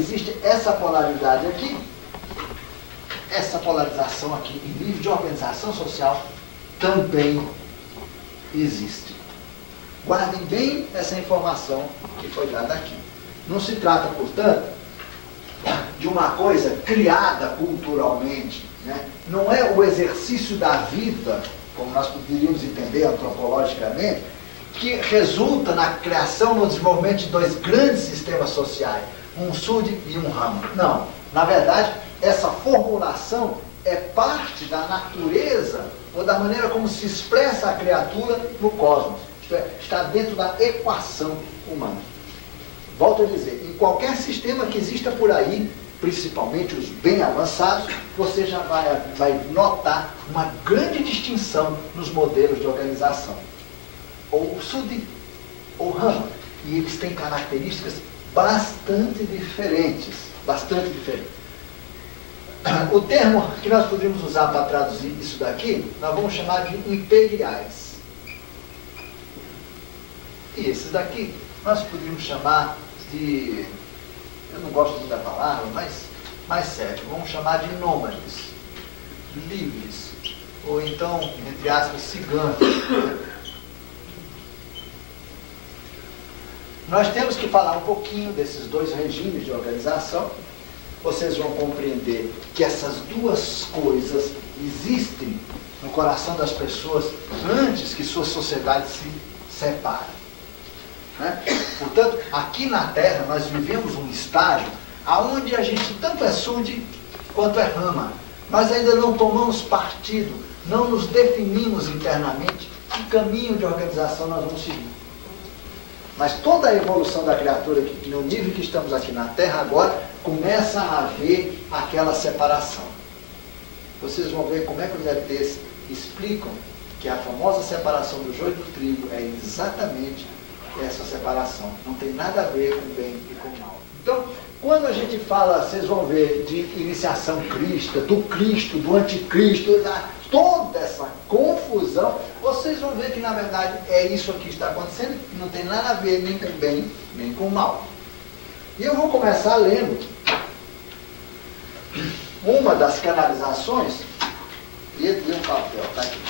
existe essa polaridade aqui, essa polarização aqui em nível de organização social também existe. Guardem bem essa informação que foi dada aqui. Não se trata, portanto, de uma coisa criada culturalmente, né? Não é o exercício da vida, como nós poderíamos entender antropologicamente, que resulta na criação, no desenvolvimento de dois grandes sistemas sociais, um sud e um rama. Não. Na verdade, essa formulação é parte da natureza ou da maneira como se expressa a criatura no cosmos. Isto é, está dentro da equação humana. Volto a dizer, em qualquer sistema que exista por aí, principalmente os bem avançados, você já vai notar uma grande distinção nos modelos de organização. Ou sud ou rama. E eles têm características bastante diferentes. Bastante diferentes. O termo que nós poderíamos usar para traduzir isso daqui, nós vamos chamar de imperiais. E esses daqui, nós poderíamos chamar de, eu não gosto muito da palavra, mas mais sério, vamos chamar de nômades, livres, ou então, entre aspas, ciganos. Nós temos que falar um pouquinho desses dois regimes de organização. Vocês vão compreender que essas duas coisas existem no coração das pessoas antes que suas sociedades se separem. Né? Portanto, aqui na Terra nós vivemos um estágio onde a gente tanto é sud quanto é rama. Nós ainda não tomamos partido, não nos definimos internamente que caminho de organização nós vamos seguir. Mas toda a evolução da criatura, no nível que estamos aqui na Terra agora, começa a haver aquela separação. Vocês vão ver como é que os ETs explicam que a famosa separação do joio e do trigo é exatamente essa separação. Não tem nada a ver com bem e com mal. Então, quando a gente fala, vocês vão ver, de iniciação cristã, do anticristo, toda essa confusão, vocês vão ver que na verdade é isso aqui que está acontecendo, que não tem nada a ver nem com bem, nem com mal. E eu vou começar lendo uma das canalizações, e um papel, está aqui.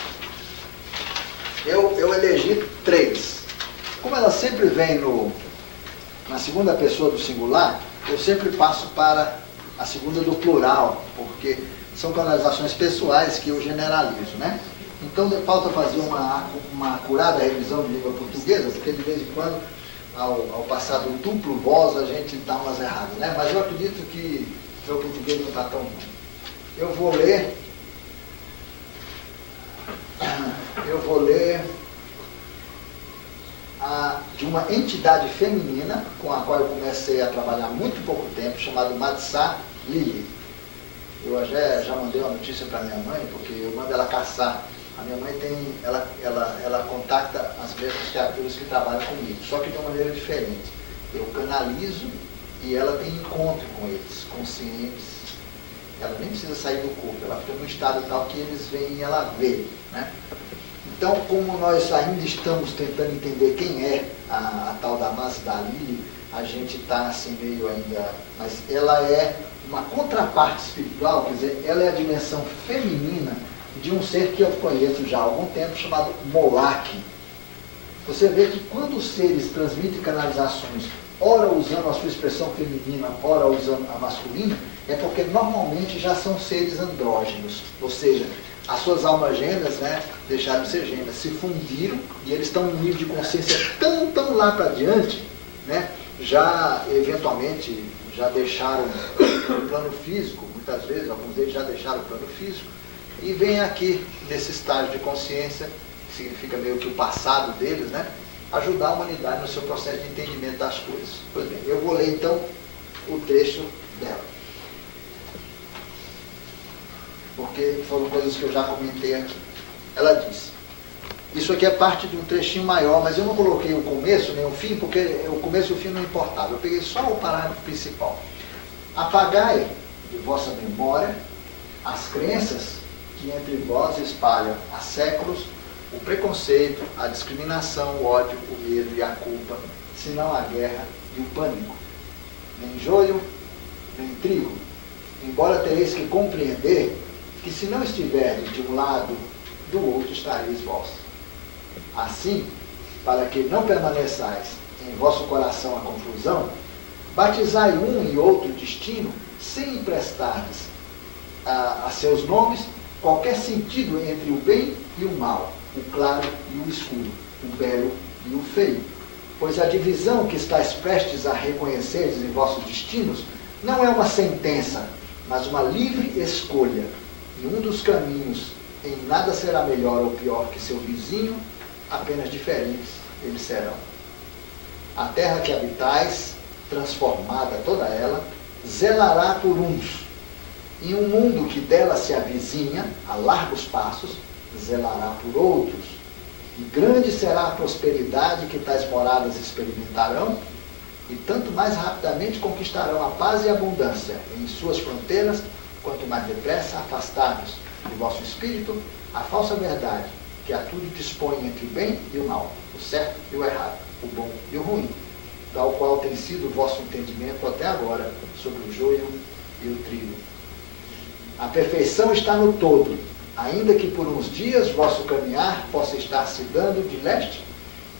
Eu elegi 3. Como ela sempre vem na segunda pessoa do singular, eu sempre passo para a segunda do plural, porque são canalizações pessoais que eu generalizo, né? Então falta fazer uma acurada revisão de língua portuguesa, porque de vez em quando, ao passar do duplo voz, a gente dá umas erradas, né? Mas eu acredito que o português não está tão bom. Eu vou ler de uma entidade feminina com a qual eu comecei a trabalhar há muito pouco tempo, chamada Madsa Lili. Eu já mandei uma notícia para minha mãe, porque eu mando ela caçar. A minha mãe ela contacta as mesmas criaturas que trabalham comigo, só que de uma maneira diferente. Eu canalizo e ela tem encontro com eles, conscientes. Ela nem precisa sair do corpo, ela fica num estado tal que eles veem e ela vê, né? Então, como nós ainda estamos tentando entender quem é a tal da Madsa Lili, a gente está assim meio ainda... Mas ela é uma contraparte espiritual, quer dizer, ela é a dimensão feminina de um ser que eu conheço já há algum tempo, chamado Molak. Você vê que quando os seres transmitem canalizações, ora usando a sua expressão feminina, ora usando a masculina, é porque normalmente já são seres andrógenos, ou seja, as suas almas gêmeas, né, deixaram de ser gêmeas, se fundiram e eles estão num nível de consciência tão lá para diante, né, já eventualmente já deixaram o plano físico, muitas vezes, alguns deles já deixaram o plano físico, e vêm aqui nesse estágio de consciência, que significa meio que o passado deles, né, ajudar a humanidade no seu processo de entendimento das coisas. Pois bem, eu vou ler então o trecho dela, porque foram coisas que eu já comentei aqui. Ela diz, isso aqui é parte de um trechinho maior, mas eu não coloquei o começo nem o fim, porque o começo e o fim não importava. Eu peguei só o parágrafo principal. Apagai de vossa memória as crenças que entre vós espalham há séculos o preconceito, a discriminação, o ódio, o medo e a culpa, senão a guerra e o pânico. Nem joio, trigo, embora tereis que compreender que se não estiverdes de um lado, do outro estareis vós. Assim, para que não permaneçais em vosso coração a confusão, batizai um e outro destino, sem emprestardes a seus nomes qualquer sentido entre o bem e o mal, o claro e o escuro, o belo e o feio. Pois a divisão que estáis prestes a reconhecerdes em vossos destinos não é uma sentença, mas uma livre escolha. E um dos caminhos em nada será melhor ou pior que seu vizinho, apenas diferentes eles serão. A terra que habitais, transformada toda ela, zelará por uns. E um mundo que dela se avizinha, a largos passos, zelará por outros. E grande será a prosperidade que tais moradas experimentarão, e tanto mais rapidamente conquistarão a paz e a abundância em suas fronteiras, quanto mais depressa afastarmos de vosso espírito a falsa verdade, que a tudo dispõe entre o bem e o mal, o certo e o errado, o bom e o ruim, tal qual tem sido o vosso entendimento até agora sobre o joio e o trigo. A perfeição está no todo, ainda que por uns dias vosso caminhar possa estar se dando de leste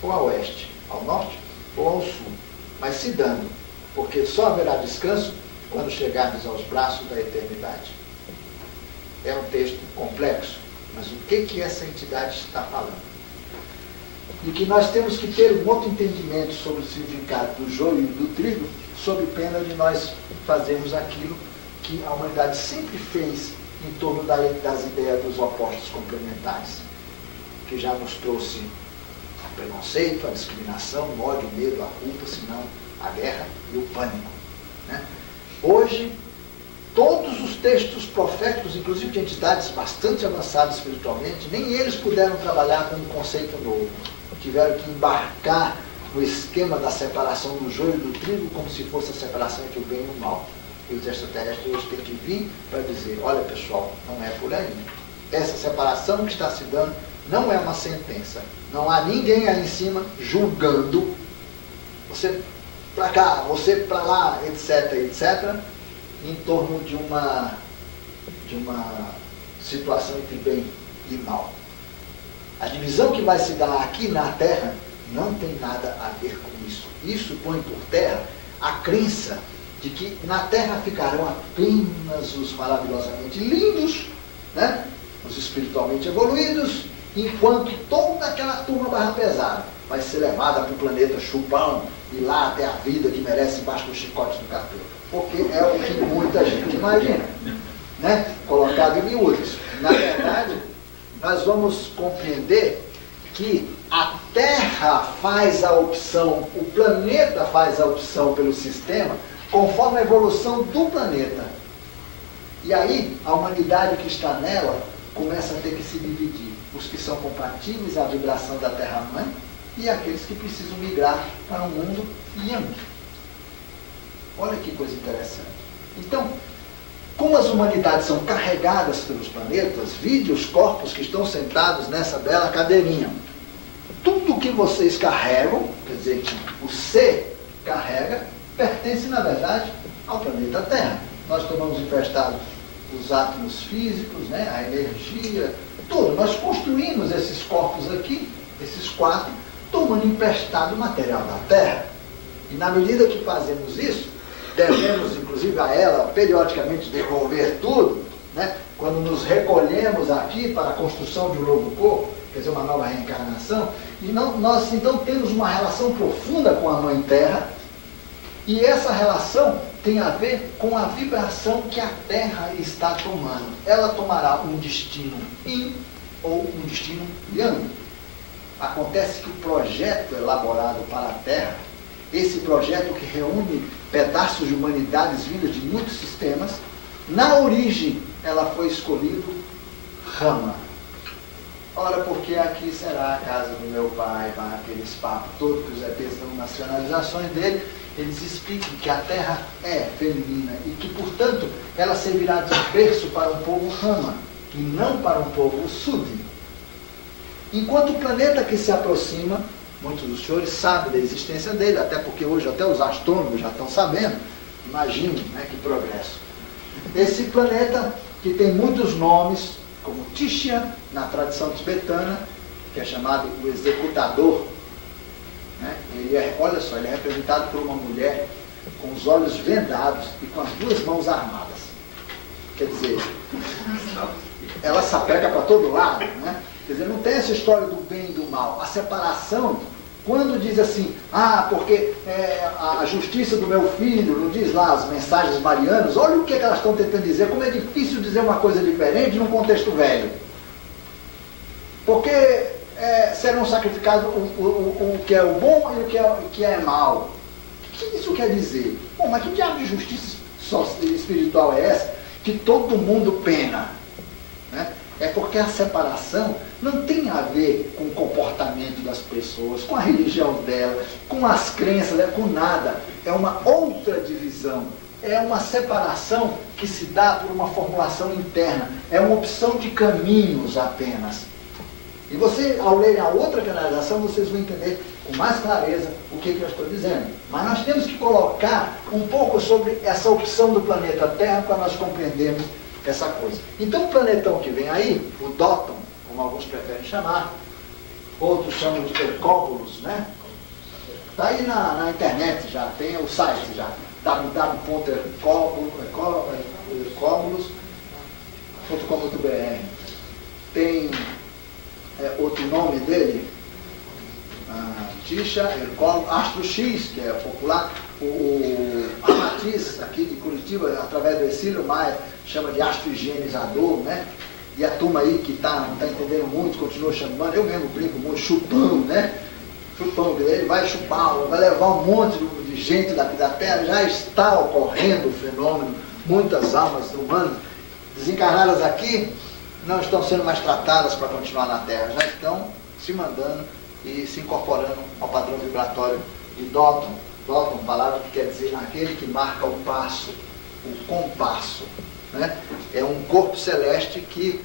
ou a oeste, ao norte ou ao sul, mas se dando, porque só haverá descanso quando chegardes aos braços da eternidade. É um texto complexo, mas o que essa entidade está falando? E que nós temos que ter um outro entendimento sobre o significado do joio e do trigo, sob pena de nós fazermos aquilo que a humanidade sempre fez em torno das ideias dos opostos complementares, que já nos trouxe o preconceito, a discriminação, o ódio, o medo, a culpa, senão a guerra e o pânico. Né? Hoje, todos os textos proféticos, inclusive de entidades bastante avançadas espiritualmente, nem eles puderam trabalhar com um conceito novo. Tiveram que embarcar no esquema da separação do joio e do trigo como se fosse a separação entre o bem e o mal. E os extraterrestres hoje têm que vir para dizer, olha pessoal, não é por aí. Essa separação que está se dando não é uma sentença. Não há ninguém aí em cima julgando você para cá, você para lá, etc, etc, em torno de uma situação entre bem e mal. A divisão que vai se dar aqui na Terra não tem nada a ver com isso. Isso põe por terra a crença de que na Terra ficarão apenas os maravilhosamente lindos, né? Os espiritualmente evoluídos, enquanto toda aquela turma barra pesada vai ser levada para o planeta chupão e lá até a vida que merece embaixo do chicote do capeta. Porque é o que muita gente imagina, né? Colocado em miúdos. Na verdade, nós vamos compreender que a Terra faz a opção, o planeta faz a opção pelo sistema, conforme a evolução do planeta. E aí, a humanidade que está nela começa a ter que se dividir. Os que são compatíveis à vibração da Terra-mãe e aqueles que precisam migrar para um mundo yang. Olha que coisa interessante. Então, como as humanidades são carregadas pelos planetas, vide os corpos que estão sentados nessa bela cadeirinha. Tudo que vocês carregam, quer dizer, que o ser carrega, pertence, na verdade, ao planeta Terra. Nós tomamos emprestado os átomos físicos, né, a energia, tudo. Nós construímos esses corpos aqui, esses quatro, tomando emprestado o material da Terra. E na medida que fazemos isso, devemos, inclusive, a ela, periodicamente, devolver tudo, né? Quando nos recolhemos aqui para a construção de um novo corpo, quer dizer, uma nova reencarnação, e nós, então, temos uma relação profunda com a Mãe Terra, e essa relação tem a ver com a vibração que a Terra está tomando. Ela tomará um destino yin ou um destino yang. Acontece que o projeto elaborado para a Terra, esse projeto que reúne pedaços de humanidades vindas de muitos sistemas, na origem ela foi escolhido Rama. Ora, porque aqui será a casa do meu pai, vai aqueles papos todos que os ETs estão nas nacionalizações dele, eles explicam que a Terra é feminina e que, portanto, ela servirá de berço para um povo Rama e não para um povo Sudhi. Enquanto o planeta que se aproxima, muitos dos senhores sabem da existência dele, até porque hoje até os astrônomos já estão sabendo, Imagine, né, que progresso. Esse planeta, que tem muitos nomes, como Tishya, na tradição tibetana, que é chamado o executador, né? Olha só, ele é representado por uma mulher com os olhos vendados e com as duas mãos armadas. Quer dizer, ela sapeca para todo lado, né? Quer dizer, não tem essa história do bem e do mal. A separação, quando diz assim, porque a justiça do meu filho, não diz lá as mensagens marianas, olha o que elas estão tentando dizer, como é difícil dizer uma coisa diferente num contexto velho. Porque serão sacrificados o que é o bom e o que é mal. O que isso quer dizer? Bom, mas que diabo de justiça espiritual é essa que todo mundo pena? Né? É porque a separação não tem a ver com o comportamento das pessoas, com a religião dela, com as crenças dela, com nada. É uma outra divisão. É uma separação que se dá por uma formulação interna. É uma opção de caminhos apenas. E você, ao lerem a outra canalização, vocês vão entender com mais clareza o que eu estou dizendo. Mas nós temos que colocar um pouco sobre essa opção do planeta Terra para nós compreendermos essa coisa. Então o planetão que vem aí, o Dóton, como alguns preferem chamar, outros chamam de Hercóbulos, né? Está aí na internet já, tem o site já, www.hercóbulos.com.br. Tem outro nome dele, Tishya, Astro X, que é popular, o Amatiz, aqui de Curitiba, através do Exílio Maia, chama de astrohigienizador, né? E a turma aí que não está entendendo muito, continua chamando, eu mesmo brinco muito, chupão, né? Chupão, ele vai chupar, vai levar um monte de gente daqui da Terra, já está ocorrendo o fenômeno, muitas almas humanas desencarnadas aqui, não estão sendo mais tratadas para continuar na Terra, já estão se mandando e se incorporando ao padrão vibratório de Dóton. Dóton, palavra que quer dizer aquele que marca o passo, o compasso. Né? É um corpo celeste que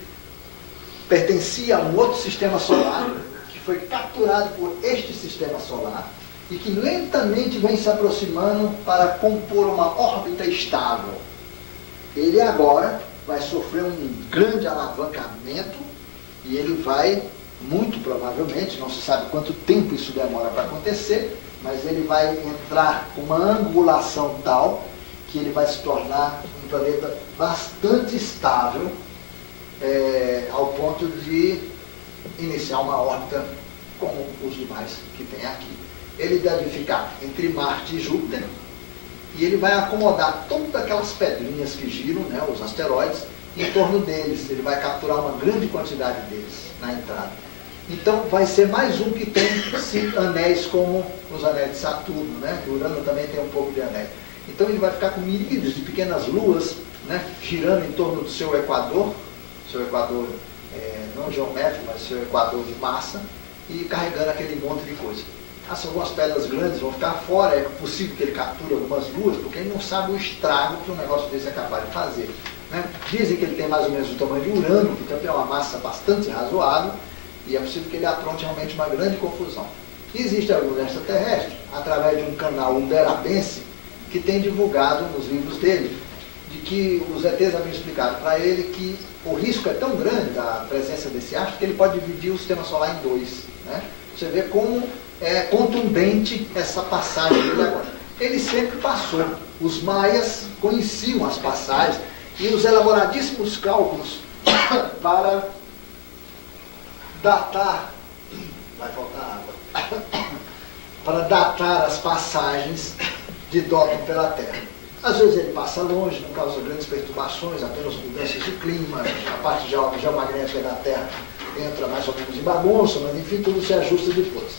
pertencia a um outro sistema solar, que foi capturado por este sistema solar e que lentamente vem se aproximando para compor uma órbita estável. Ele agora vai sofrer um grande alavancamento e ele vai, muito provavelmente, não se sabe quanto tempo isso demora para acontecer, mas ele vai entrar com uma angulação tal que ele vai se tornar um planeta bastante estável, ao ponto de iniciar uma órbita como os demais que tem aqui. Ele deve ficar entre Marte e Júpiter, e ele vai acomodar todas aquelas pedrinhas que giram, né, os asteroides, em torno deles. Ele vai capturar uma grande quantidade deles na entrada. Então vai ser mais um que tem anéis como os anéis de Saturno, né? Urano também tem um pouco de anéis. Então ele vai ficar com milímetros de pequenas luas, né, girando em torno do seu equador não geométrico, mas seu equador de massa, e carregando aquele monte de coisa. Se algumas pedras grandes vão ficar fora, é possível que ele capture algumas luas, porque ele não sabe o estrago que um negócio desse é capaz de fazer. Né? Dizem que ele tem mais ou menos o tamanho de Urano, que também é uma massa bastante razoável, e é possível que ele apronte realmente uma grande confusão. Existe algum extraterrestre, através de um canal uberabense, que tem divulgado nos livros dele, de que os ETs haviam explicado para ele que o risco é tão grande da presença desse astro que ele pode dividir o sistema solar em dois. Né? Você vê como é contundente essa passagem dele agora. Ele sempre passou. Os maias conheciam as passagens e os elaboradíssimos cálculos para datar, vai faltar água, para datar as passagens de Dóton pela Terra. Às vezes ele passa longe, não causa grandes perturbações, apenas mudanças de clima, a parte geomagnética da Terra entra mais ou menos em bagunça, mas enfim, tudo se ajusta depois.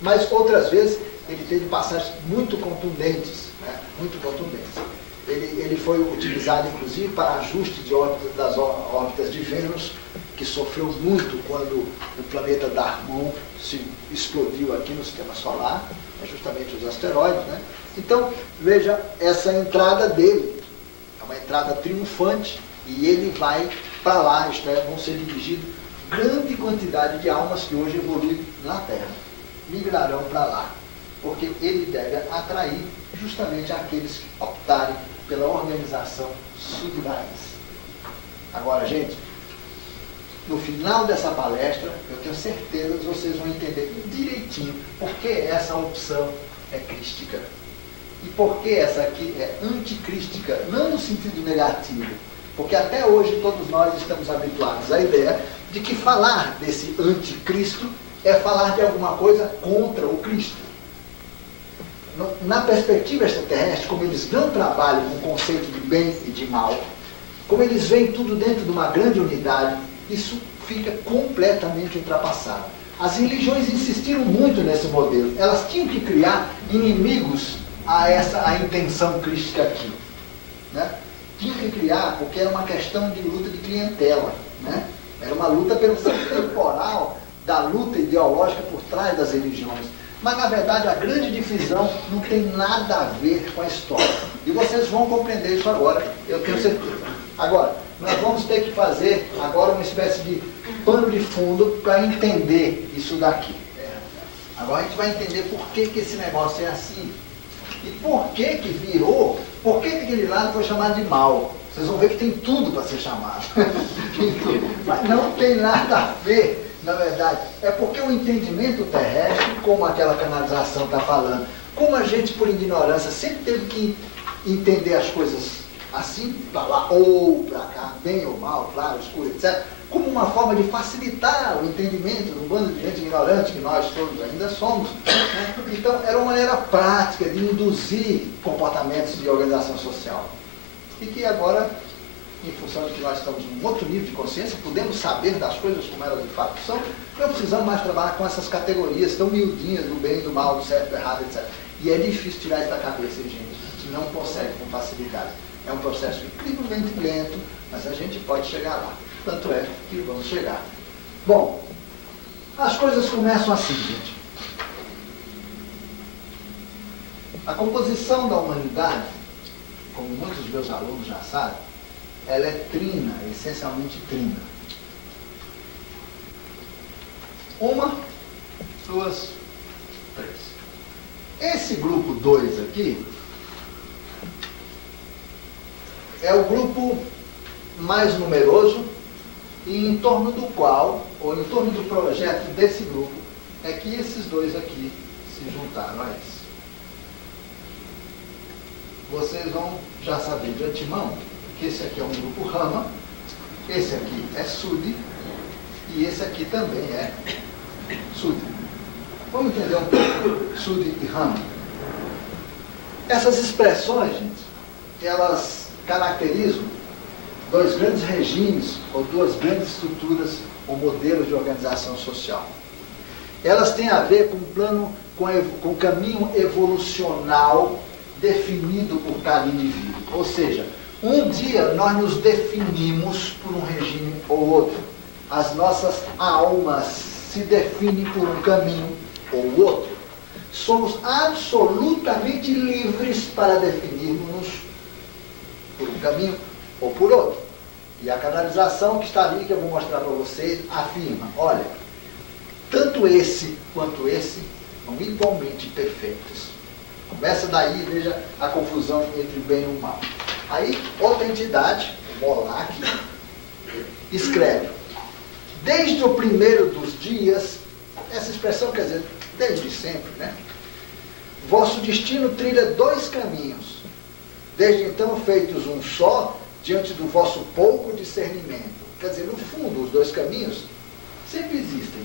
Mas outras vezes ele teve passagens muito contundentes, né? Muito contundentes. Ele foi utilizado inclusive para ajuste de órbita das órbitas de Vênus, que sofreu muito quando o planeta Darmon se explodiu aqui no sistema solar, justamente os asteroides, né? Então, veja, essa entrada dele é uma entrada triunfante e ele vai para lá, isto é, vão ser dirigidos grande quantidade de almas que hoje evoluem na Terra, migrarão para lá, porque ele deve atrair justamente aqueles que optarem pela organização sud-raiz. Agora, gente, no final dessa palestra, eu tenho certeza que vocês vão entender direitinho por que essa opção é crística. E por que essa aqui é anticrística, não no sentido negativo, porque até hoje todos nós estamos habituados à ideia de que falar desse anticristo é falar de alguma coisa contra o Cristo. Na perspectiva extraterrestre, como eles não trabalham com o conceito de bem e de mal, como eles veem tudo dentro de uma grande unidade, isso fica completamente ultrapassado. As religiões insistiram muito nesse modelo. Elas tinham que criar inimigos a intenção crística aqui. Né? Tinham que criar, porque era uma questão de luta de clientela. Né? Era uma luta pelo temporal da luta ideológica por trás das religiões. Mas, na verdade, a grande divisão não tem nada a ver com a história. E vocês vão compreender isso agora, eu tenho certeza. Agora, nós vamos ter que fazer agora uma espécie de pano de fundo para entender isso daqui. Agora a gente vai entender por que esse negócio é assim. E por que virou, por que aquele lado foi chamado de mal. Vocês vão ver que tem tudo para ser chamado. Mas não tem nada a ver. Na verdade, é porque o entendimento terrestre, como aquela canalização está falando, como a gente, por ignorância, sempre teve que entender as coisas assim, para lá ou para cá, bem ou mal, claro, escuro, etc., como uma forma de facilitar o entendimento de um bando de gente ignorante, que nós todos ainda somos. Né? Então, era uma maneira prática de induzir comportamentos de organização social. E que agora, em função de que nós estamos num outro nível de consciência, podemos saber das coisas como elas de fato são, não precisamos mais trabalhar com essas categorias tão miudinhas do bem, do mal, do certo, do errado, etc. E é difícil tirar isso da cabeça, gente. A gente não consegue com facilidade. É um processo incrivelmente lento, mas a gente pode chegar lá. Tanto é que vamos chegar. Bom, as coisas começam assim, gente. A composição da humanidade, como muitos dos meus alunos já sabem, ela é trina, essencialmente trina. Uma, duas, três. Esse grupo 2 aqui é o grupo mais numeroso e em torno do qual, ou em torno do projeto desse grupo, é que esses dois aqui se juntaram a esse. Vocês vão já saber de antemão que esse aqui é um grupo Rama, esse aqui é Sud e esse aqui também é Sud. Vamos entender um pouco Sud e Rama. Essas expressões, gente, elas caracterizam dois grandes regimes ou duas grandes estruturas ou modelos de organização social. Elas têm a ver com o plano, com o caminho evolucional definido por cada indivíduo. Ou seja, um dia nós nos definimos por um regime ou outro. As nossas almas se definem por um caminho ou outro. Somos absolutamente livres para definirmos por um caminho ou por outro. E a canalização que está ali, que eu vou mostrar para vocês, afirma, olha, tanto esse quanto esse são igualmente perfeitos. Começa daí, veja a confusão entre o bem e o mal. Aí, outra entidade, o Moloch, escreve, desde o primeiro dos dias, essa expressão quer dizer, desde sempre, né? Vosso destino trilha dois caminhos, desde então feitos um só, diante do vosso pouco discernimento. Quer dizer, no fundo, os dois caminhos sempre existem.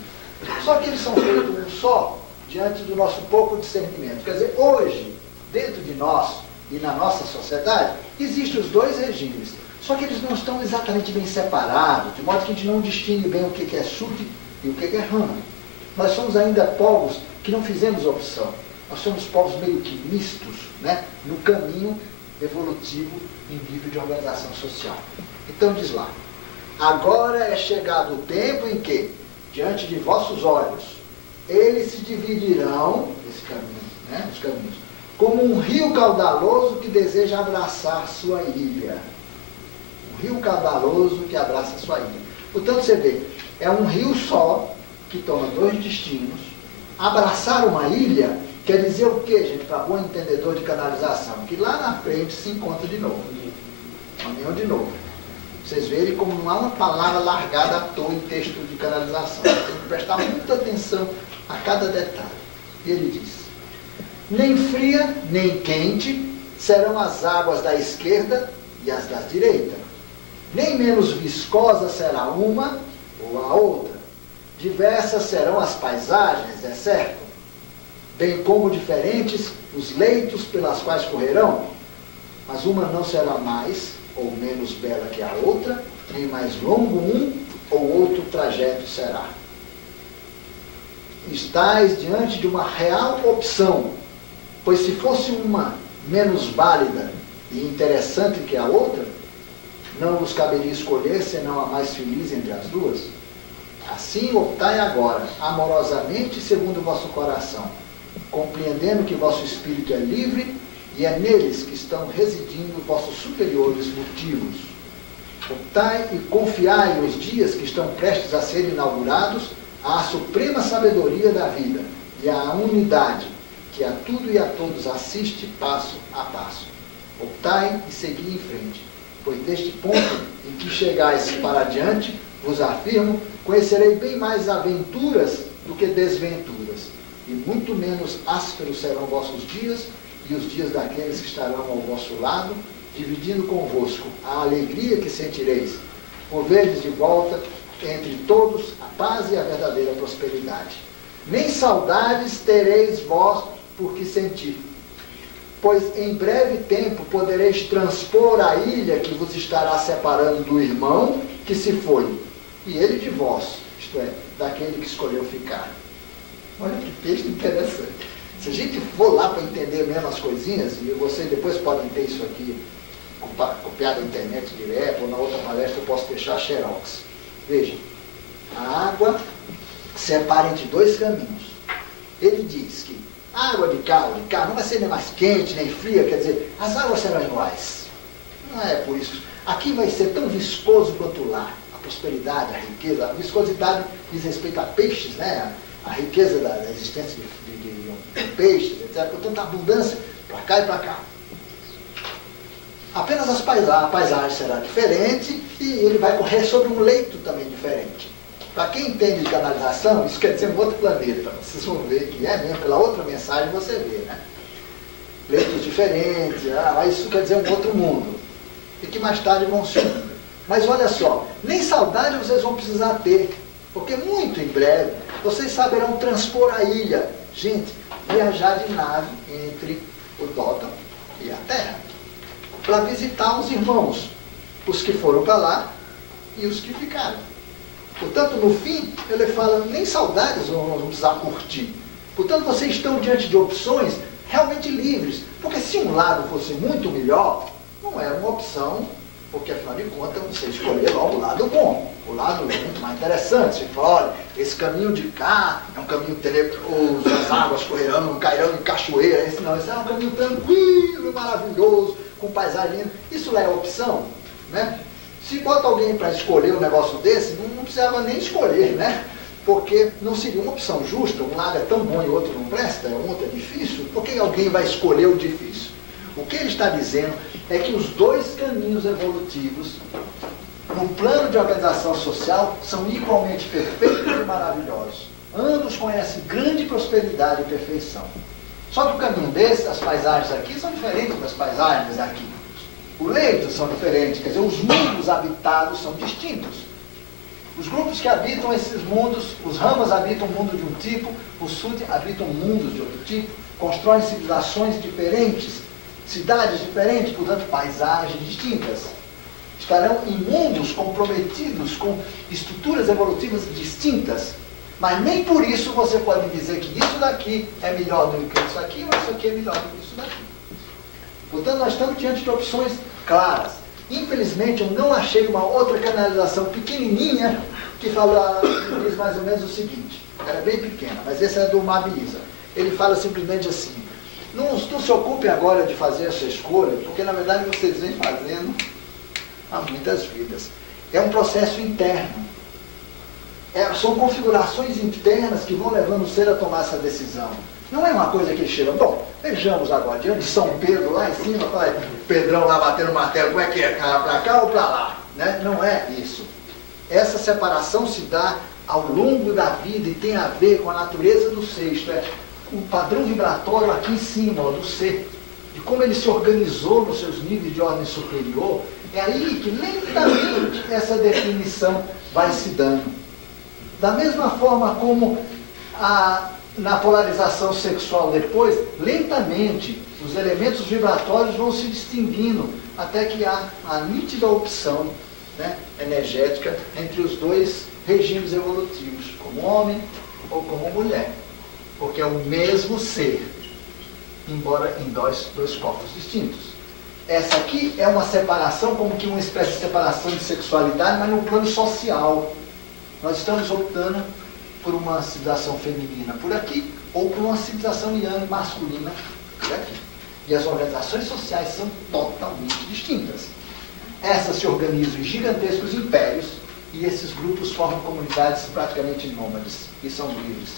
Só que eles são feitos um só, diante do nosso pouco discernimento. Quer dizer, hoje, dentro de nós e na nossa sociedade, existem os dois regimes. Só que eles não estão exatamente bem separados, de modo que a gente não distingue bem o que é Sud e o que é Rama. Nós somos ainda povos que não fizemos opção. Nós somos povos meio que mistos, né, no caminho evolutivo em nível de organização social. Então diz lá, agora é chegado o tempo em que, diante de vossos olhos, eles se dividirão, esse caminho, né, os caminhos, como um rio caudaloso que deseja abraçar sua ilha. Um rio caudaloso que abraça sua ilha. Portanto, você vê, é um rio só, que toma dois destinos. Abraçar uma ilha Quer dizer o quê, gente, para bom entendedor de canalização? Que lá na frente se encontra de novo. Caminhão de novo. Vocês verem como não há uma palavra largada à toa em texto de canalização. Tem que prestar muita atenção a cada detalhe. E ele diz: nem fria, nem quente serão as águas da esquerda e as da direita. Nem menos viscosa será uma ou a outra. Diversas serão as paisagens, é certo? Bem como diferentes os leitos pelas quais correrão. Mas uma não será mais ou menos bela que a outra, nem mais longo um ou outro trajeto será. Estais diante de uma real opção, pois se fosse uma menos válida e interessante que a outra, não vos caberia escolher senão a mais feliz entre as duas? Assim optai agora, amorosamente segundo o vosso coração, compreendendo que vosso espírito é livre e é neles que estão residindo vossos superiores motivos. Optai e confiai os dias que estão prestes a ser inaugurados à suprema sabedoria da vida e à unidade que a tudo e a todos assiste passo a passo. Optai e segui em frente, pois deste ponto em que chegais para adiante, vos afirmo, conhecerei bem mais aventuras do que desventuras, e muito menos ásperos serão vossos dias e os dias daqueles que estarão ao vosso lado, dividindo convosco a alegria que sentireis, por verdes de volta entre todos a paz e a verdadeira prosperidade. Nem saudades tereis vós por que sentir, pois em breve tempo podereis transpor a ilha que vos estará separando do irmão que se foi, e ele de vós, isto é, daquele que escolheu ficar. Olha que texto interessante. Se a gente for lá para entender mesmo as coisinhas, e vocês depois podem ter isso aqui copiado na internet direto, ou na outra palestra eu posso deixar xerox. Vejam, a água separa entre dois caminhos. Ele diz que a água de cá não vai ser nem mais quente, nem fria, quer dizer, as águas serão iguais. Não é por isso. Aqui vai ser tão viscoso quanto lá. A prosperidade, a riqueza, a viscosidade diz respeito a peixes, né? A riqueza da existência de peixes, etc. Portanto, a abundância para cá e para cá. Apenas a paisagem será diferente e ele vai correr sobre um leito também diferente. Para quem entende de canalização, isso quer dizer um outro planeta. Vocês vão ver que é mesmo, pela outra mensagem você vê, né? Leitos diferentes, isso quer dizer um outro mundo. E que mais tarde vão ser. Mas olha só, nem saudade vocês vão precisar ter, porque muito em breve vocês saberão transpor a ilha. Gente, viajar de nave entre o Dóton e a Terra, para visitar os irmãos, os que foram para lá e os que ficaram. Portanto, no fim, ele fala, nem saudades vão precisar curtir. Portanto, vocês estão diante de opções realmente livres, porque se um lado fosse muito melhor, não era uma opção, porque afinal de contas você escolher logo o lado bom, o lado muito mais interessante. Você fala, olha, esse caminho de cá é um caminho tenebroso, as águas correrão, não cairão em cachoeira. Esse é um caminho tranquilo, maravilhoso, com paisagem linda. Isso é opção, né? Se bota alguém para escolher um negócio desse, não precisava nem escolher, né? Porque não seria uma opção justa. Um lado é tão bom e o outro não presta, um outro é difícil. Por que alguém vai escolher o difícil? O que ele está dizendo é que os dois caminhos evolutivos, no plano de organização social, são igualmente perfeitos e maravilhosos. Ambos conhecem grande prosperidade e perfeição. Só que o caminho desse, as paisagens aqui, são diferentes das paisagens aqui. Os leitos são diferentes, quer dizer, os mundos habitados são distintos. Os grupos que habitam esses mundos, os Ramas habitam um mundo de um tipo, os Sud habitam mundos de outro tipo, constroem civilizações diferentes, cidades diferentes, portanto, paisagens distintas. Estarão em mundos comprometidos com estruturas evolutivas distintas, mas nem por isso você pode dizer que isso daqui é melhor do que isso aqui, ou isso aqui é melhor do que isso daqui. Portanto, nós estamos diante de opções claras. Infelizmente, eu não achei uma outra canalização pequenininha que diz mais ou menos o seguinte. Ela é bem pequena, mas essa é do Mabisa. Ele fala simplesmente assim, não se ocupem agora de fazer essa escolha, porque na verdade vocês vêm fazendo há muitas vidas. É um processo interno. São configurações internas que vão levando o ser a tomar essa decisão. Não é uma coisa que ele chega, bom, vejamos agora, diante de São Pedro lá em cima, Pedrão lá batendo martelo, como é que é, cara, pra cá ou pra lá? Né? Não é isso. Essa separação se dá ao longo da vida e tem a ver com a natureza do ser, isto é, o padrão vibratório aqui em cima, ó, do ser, de como ele se organizou nos seus níveis de ordem superior. É aí que lentamente essa definição vai se dando. Da mesma forma como na polarização sexual depois, lentamente, os elementos vibratórios vão se distinguindo, até que há a nítida opção, né, energética entre os dois regimes evolutivos, como homem ou como mulher. Porque é o mesmo ser, embora em dois corpos distintos. Essa aqui é uma separação, como que uma espécie de separação de sexualidade, mas no plano social. Nós estamos optando por uma civilização feminina por aqui, ou por uma civilização yang masculina por aqui. E as organizações sociais são totalmente distintas. Essas se organizam em gigantescos impérios, e esses grupos formam comunidades praticamente nômades, e são livres.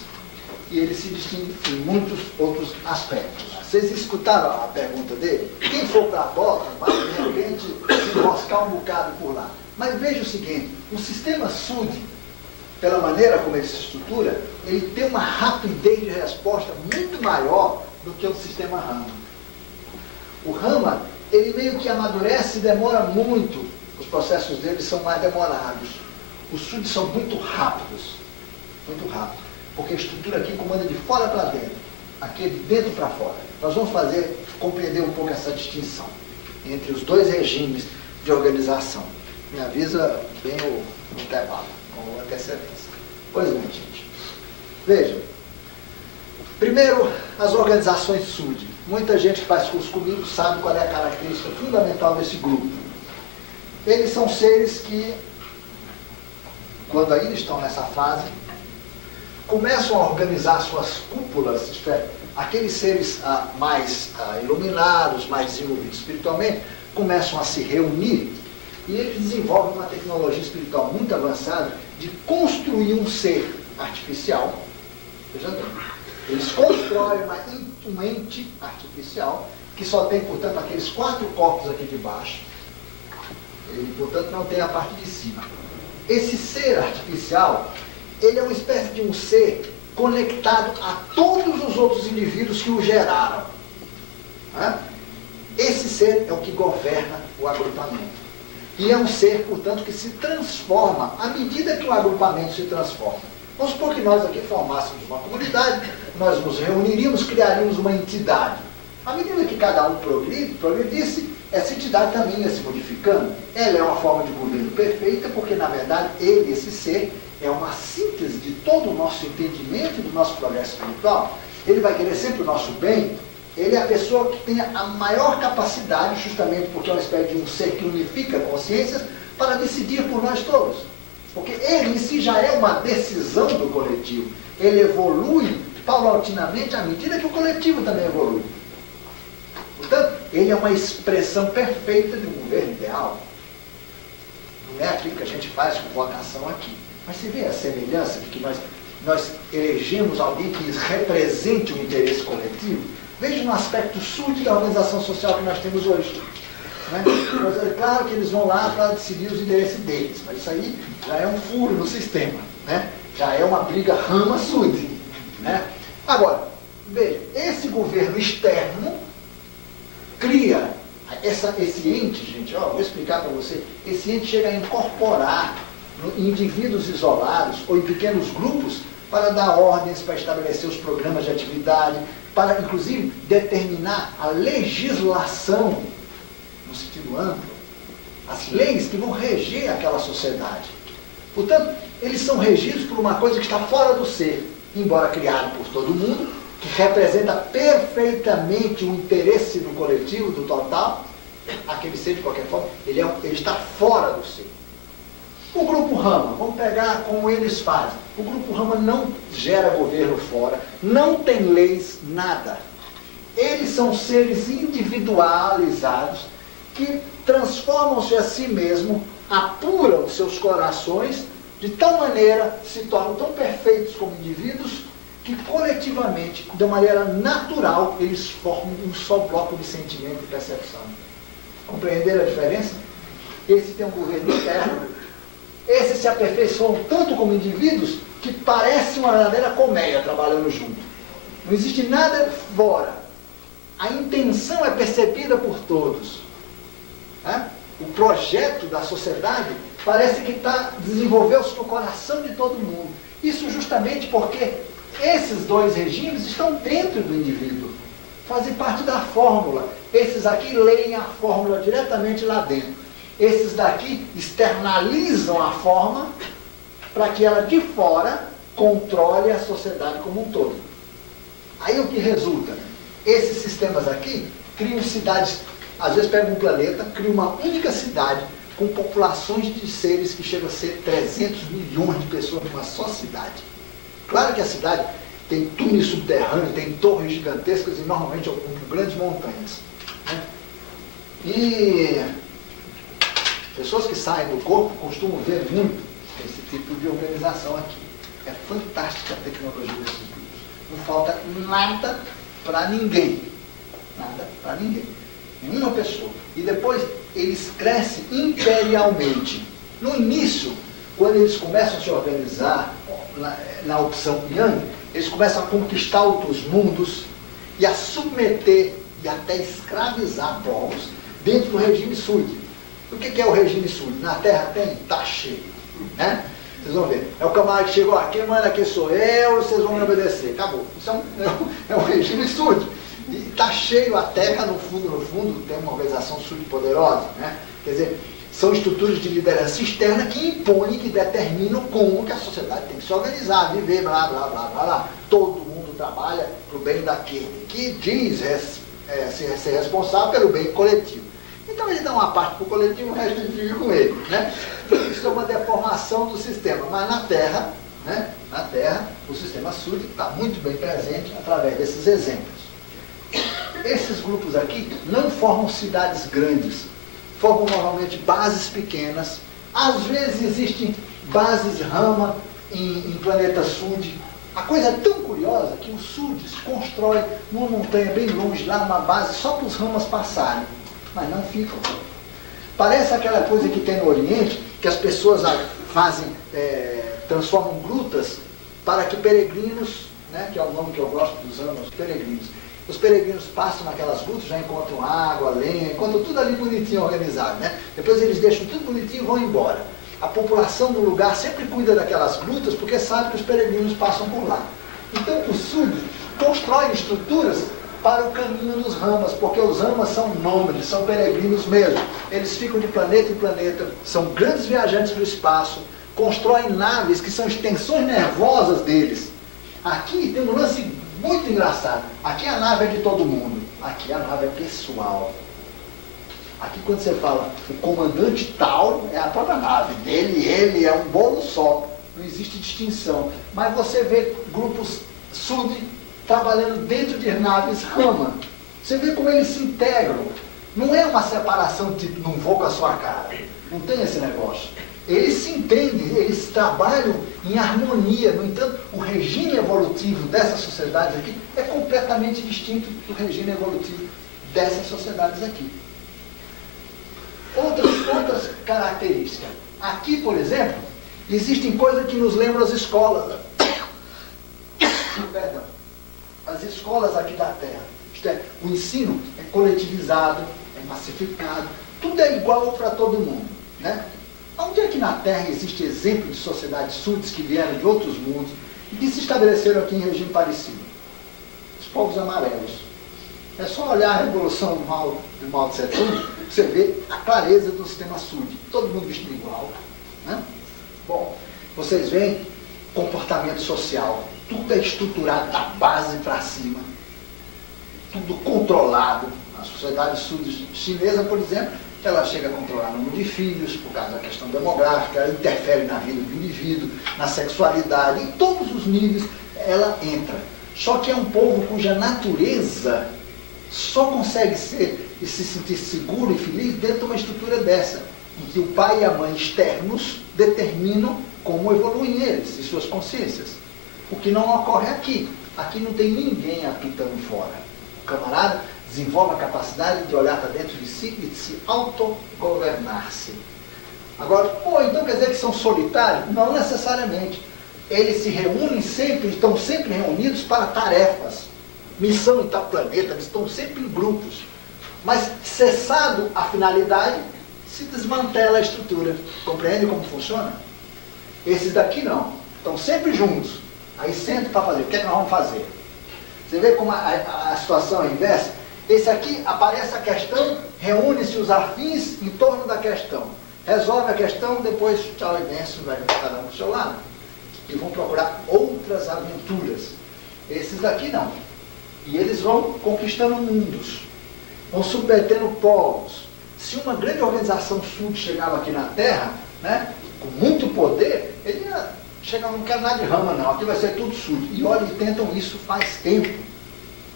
E eles se distinguem em muitos outros aspectos. Vocês escutaram a pergunta dele? Quem for para a bola vai de repente se enroscar um bocado por lá. Mas veja o seguinte, o sistema SUD, pela maneira como ele se estrutura, ele tem uma rapidez de resposta muito maior do que o sistema Rama. O Rama, ele meio que amadurece e demora muito. Os processos dele são mais demorados. Os SUD são muito rápidos. Muito rápido. Porque a estrutura aqui comanda de fora para dentro. Aqui é de dentro para fora. Nós vamos compreender um pouco essa distinção entre os dois regimes de organização. Me avisa bem o intervalo, com antecedência. Pois bem, gente. Vejam. Primeiro, as organizações SUD. Muita gente que faz curso comigo sabe qual é a característica fundamental desse grupo. Eles são seres que, quando ainda estão nessa fase, começam a organizar suas cúpulas, isto é, aqueles seres mais iluminados, mais desenvolvidos espiritualmente, começam a se reunir e eles desenvolvem uma tecnologia espiritual muito avançada de construir um ser artificial. Veja bem, eles constroem um ente artificial que só tem, portanto, aqueles 4 corpos aqui de baixo. Ele, portanto, não tem a parte de cima. Esse ser artificial, ele é uma espécie de um ser conectado a todos os outros indivíduos que o geraram. Esse ser é o que governa o agrupamento. E é um ser, portanto, que se transforma à medida que o agrupamento se transforma. Vamos supor que nós aqui formássemos uma comunidade, nós nos reuniríamos, criaríamos uma entidade. À medida que cada um progredisse, essa entidade também ia se modificando. Ela é uma forma de governo perfeita, porque, na verdade, ele, esse ser, é uma síntese de todo o nosso entendimento e do nosso progresso espiritual. Ele vai querer sempre o nosso bem. Ele é a pessoa que tem a maior capacidade, justamente porque é uma espécie de um ser que unifica consciências, para decidir por nós todos. Porque ele em si já é uma decisão do coletivo. Ele evolui paulatinamente à medida que o coletivo também evolui. Portanto, ele é uma expressão perfeita de um governo ideal. Não é aquilo que a gente faz com votação aqui. Mas você vê a semelhança de que nós elegemos alguém que represente o interesse coletivo? Veja no aspecto SUD da organização social que nós temos hoje. Né? É claro que eles vão lá para decidir os interesses deles, mas isso aí já é um furo no sistema. Né? Já é uma briga Rama-SUD. Né? Agora, veja, esse governo externo cria esse ente, gente, vou explicar para você, esse ente chega a incorporar indivíduos isolados ou em pequenos grupos para dar ordens, para estabelecer os programas de atividade, para, inclusive, determinar a legislação, no sentido amplo, as leis que vão reger aquela sociedade. Portanto, eles são regidos por uma coisa que está fora do ser, embora criado por todo mundo, que representa perfeitamente o interesse do coletivo, do total. Aquele ser, de qualquer forma, ele está fora do ser. O Grupo Rama, vamos pegar como eles fazem. O Grupo Rama não gera governo fora, não tem leis, nada. Eles são seres individualizados que transformam-se a si mesmos, apuram os seus corações, de tal maneira se tornam tão perfeitos como indivíduos que coletivamente, de maneira natural, eles formam um só bloco de sentimento e percepção. Compreenderam a diferença? Esse tem um governo interno, esses se aperfeiçoam tanto como indivíduos que parece uma verdadeira colmeia trabalhando junto. Não existe nada fora. A intenção é percebida por todos. O projeto da sociedade parece que desenvolveu-se no coração de todo mundo. Isso justamente porque esses dois regimes estão dentro do indivíduo, fazem parte da fórmula. Esses aqui leem a fórmula diretamente lá dentro. Esses daqui externalizam a forma para que ela de fora controle a sociedade como um todo. Aí o que resulta? Esses sistemas aqui criam cidades, às vezes pegam um planeta, criam uma única cidade com populações de seres que chegam a ser 300 milhões de pessoas numa só cidade. Claro que a cidade tem túneis subterrâneos, tem torres gigantescas e normalmente ocupam grandes montanhas. E pessoas que saem do corpo costumam ver muito esse tipo de organização aqui. É fantástica a tecnologia desses grupos. Não falta nada para ninguém. Nada para ninguém. Nenhuma pessoa. E depois eles crescem imperialmente. No início, quando eles começam a se organizar na opção Yang, eles começam a conquistar outros mundos e a submeter e até escravizar povos dentro do regime Sud. O que é o regime Sud? Na Terra tem? Está cheio. Vocês vão ver. É o camarada que chegou, quem manda aqui sou eu, vocês vão me obedecer. Acabou. Isso é um regime Sud. E está cheio a Terra, no fundo, tem uma organização Sud poderosa. Quer dizer, são estruturas de liderança externa que impõem, que determinam como que a sociedade tem que se organizar, viver, blá, blá, blá, blá, blá. Todo mundo trabalha para o bem daquele, que diz ser responsável pelo bem coletivo. Então ele dá uma parte para o coletivo, o resto ele fica com ele. Isso é uma deformação do sistema. Mas na Terra, o sistema Sud está muito bem presente através desses exemplos. Esses grupos aqui não formam cidades grandes, formam normalmente bases pequenas. Às vezes existem bases rama em planeta Sud. A coisa é tão curiosa que o Sud constrói numa montanha bem longe, lá uma base só para os ramas passarem. Mas não ficam. Parece aquela coisa que tem no Oriente, que as pessoas transformam grutas para que peregrinos, que é o nome que eu gosto de usar, os peregrinos. Os peregrinos passam naquelas grutas, já encontram água, lenha, encontram tudo ali bonitinho organizado. Depois eles deixam tudo bonitinho e vão embora. A população do lugar sempre cuida daquelas grutas porque sabe que os peregrinos passam por lá. Então o Sud constrói estruturas para o caminho dos ramas, porque os ramas são nômades, são peregrinos mesmo. Eles ficam de planeta em planeta, são grandes viajantes do espaço, constroem naves que são extensões nervosas deles. Aqui tem um lance muito engraçado. Aqui a nave é de todo mundo, aqui a nave é pessoal. Aqui quando você fala o comandante tal, é a própria nave dele, ele é um bolo só, não existe distinção. Mas você vê grupos Sud trabalhando dentro de naves rama. Você vê como eles se integram. Não é uma separação tipo, não vou com a sua cara. Não tem esse negócio. Eles se entendem, eles trabalham em harmonia. No entanto, o regime evolutivo dessas sociedades aqui é completamente distinto do regime evolutivo dessas sociedades aqui. Outras características. Aqui, por exemplo, existem coisas que nos lembram as escolas. Perdão. As escolas aqui da Terra. Isto é, o ensino é coletivizado, é massificado, tudo é igual para todo mundo. Onde é que na Terra existe exemplo de sociedades Suds que vieram de outros mundos e que se estabeleceram aqui em regime parecido? Os povos amarelos. É só olhar a revolução do Mao Tse Tung, você vê a clareza do sistema Sud. Todo mundo vestido igual. Bom, vocês veem comportamento social. Tudo é estruturado da base para cima. Tudo controlado. A sociedade Sud chinesa, por exemplo, ela chega a controlar o número de filhos, por causa da questão demográfica, ela interfere na vida do indivíduo, na sexualidade, em todos os níveis ela entra. Só que é um povo cuja natureza só consegue ser e se sentir seguro e feliz dentro de uma estrutura dessa, em que o pai e a mãe externos determinam como evoluem eles e suas consciências. O que não ocorre aqui. Aqui não tem ninguém apitando fora. O camarada desenvolve a capacidade de olhar para dentro de si e de se autogovernar-se. Agora, então quer dizer que são solitários? Não necessariamente. Eles se reúnem sempre, estão sempre reunidos para tarefas. Missão em tal planeta, eles estão sempre em grupos. Mas, cessado a finalidade, se desmantela a estrutura. Compreende como funciona? Esses daqui não. Estão sempre juntos. Aí sentam para fazer. O que é que nós vamos fazer? Você vê como a situação é inversa? Esse aqui, aparece a questão, reúne-se os afins em torno da questão. Resolve a questão, depois tchau e benção, vai cada um do seu lado. E vão procurar outras aventuras. Esses daqui não. E eles vão conquistando mundos. Vão submetendo povos. Se uma grande organização sul chegava aqui na Terra, né, com muito poder, ele ia chegar, não quer nada de rama não, aqui vai ser tudo sul. E olha, e tentam isso faz tempo.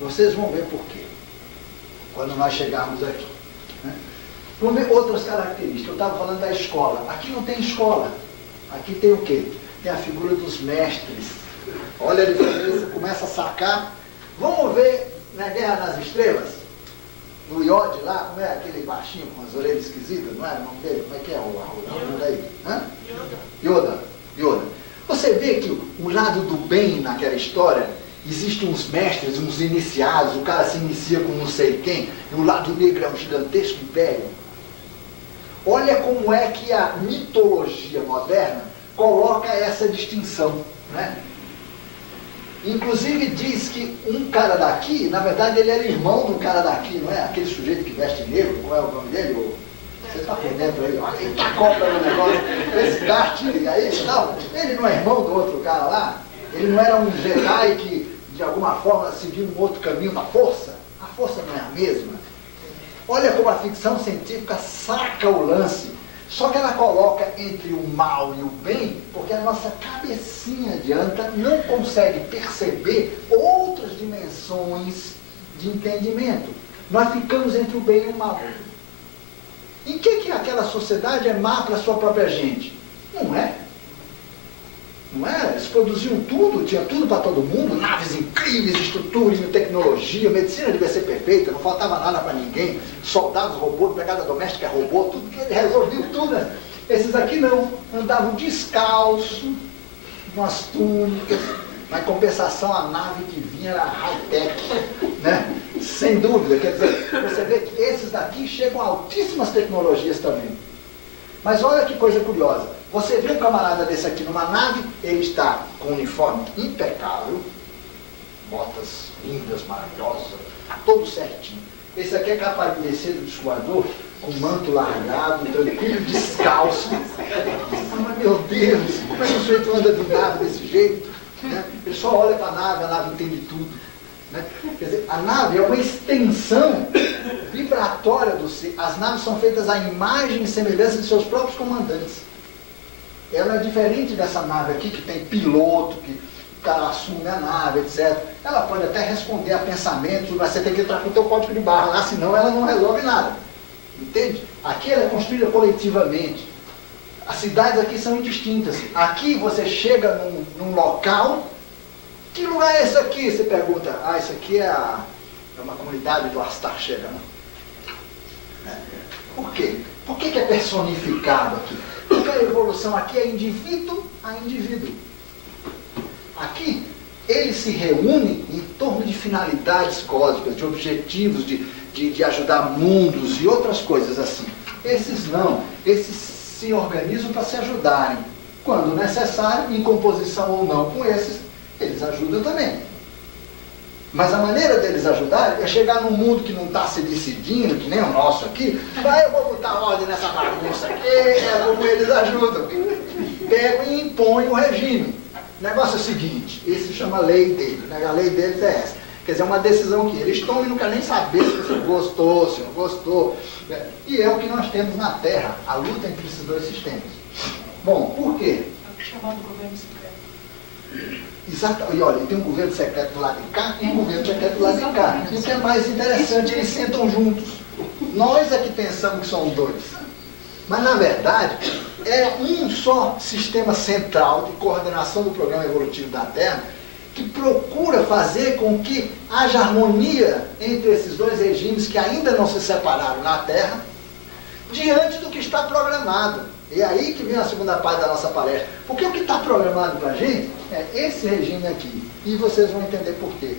Vocês vão ver por quê. Quando nós chegarmos aqui. Né? Vamos ver outras características. Eu estava falando da escola. Aqui não tem escola. Aqui tem o quê? Tem a figura dos mestres. Olha a diferença, começa a sacar. Vamos ver na Guerra nas Estrelas? No Iode lá, como é aquele baixinho com as orelhas esquisitas, não é o nome dele? Como é que é o nome daí? Yoda. Você vê que o lado do bem naquela história, existem uns mestres, uns iniciados, o cara se inicia com não sei quem, e o lado negro é um gigantesco império. Olha como é que a mitologia moderna coloca essa distinção, né? Inclusive diz que um cara daqui, na verdade ele era irmão de um cara daqui, não é? Aquele sujeito que veste negro, qual é o nome dele? Você está por dentro aí, olha, ele está cobra no negócio, esse Darth aí, não, ele não é irmão do outro cara lá? Ele não era um Jedi que de alguma forma seguiu um outro caminho da força? A força não é a mesma. Olha como a ficção científica saca o lance. Só que ela coloca entre o mal e o bem, porque a nossa cabecinha de anta não consegue perceber outras dimensões de entendimento. Nós ficamos entre o bem e o mal. Em que aquela sociedade é má para a sua própria gente? Não é. Não é? Eles produziam tudo, tinha tudo para todo mundo, naves incríveis, estrutura, tecnologia, medicina devia ser perfeita, não faltava nada para ninguém, soldados robôs, empregada doméstica robô, tudo que ele resolveu tudo. Né? Esses aqui não, andavam descalço, com as túnicas, mas em compensação a nave que vinha era high-tech, né? Sem dúvida, quer dizer, você vê que esses daqui chegam a altíssimas tecnologias também. Mas olha que coisa curiosa. Você vê um camarada desse aqui numa nave, ele está com um uniforme impecável, botas lindas, maravilhosas, todo certinho. Esse aqui é capaz de descer do escoador com o manto largado, tranquilo, descalço. Mas, meu Deus, como é que o sujeito anda de nave desse jeito? Né? Ele só olha para a nave entende tudo. Né? Quer dizer, a nave é uma extensão vibratória do ser. As naves são feitas à imagem e semelhança de seus próprios comandantes. Ela é diferente dessa nave aqui, que tem piloto, que o cara assume a nave, etc. Ela pode até responder a pensamentos, mas você tem que entrar com o teu código de barra lá, senão ela não resolve nada. Entende? Aqui ela é construída coletivamente. As cidades aqui são indistintas. Aqui você chega num local. Que lugar é esse aqui? Você pergunta. Ah, isso aqui é uma comunidade do Astarchega, né? Por quê? Por que é personificado aqui? Porque a evolução aqui é indivíduo a indivíduo. Aqui, eles se reúnem em torno de finalidades cósmicas, de objetivos, de ajudar mundos e outras coisas assim. Esses não. Esses se organizam para se ajudarem. Quando necessário, em composição ou não com esses, eles ajudam também. Mas a maneira deles ajudarem é chegar num mundo que não está se decidindo, que nem o nosso aqui, eu vou botar ordem nessa bagunça aqui, é como eles ajudam. Pegam e impõem o regime. O negócio é o seguinte, esse se chama lei dele, né? A lei deles é essa. Quer dizer, é uma decisão que eles tomam e não querem nem saber se você gostou, se não gostou. E é o que nós temos na Terra, a luta entre esses dois sistemas. Bom, por quê? É o chamado governo secreto. Exato. E olha, tem um governo secreto do lado de cá e um governo secreto do lado de cá. E o que é mais interessante, eles sentam juntos. Nós é que pensamos que são dois. Mas, na verdade, é um só sistema central de coordenação do programa evolutivo da Terra que procura fazer com que haja harmonia entre esses dois regimes que ainda não se separaram na Terra, diante do que está programado. E é aí que vem a segunda parte da nossa palestra. Porque o que está programado para a gente é esse regime aqui. E vocês vão entender por quê.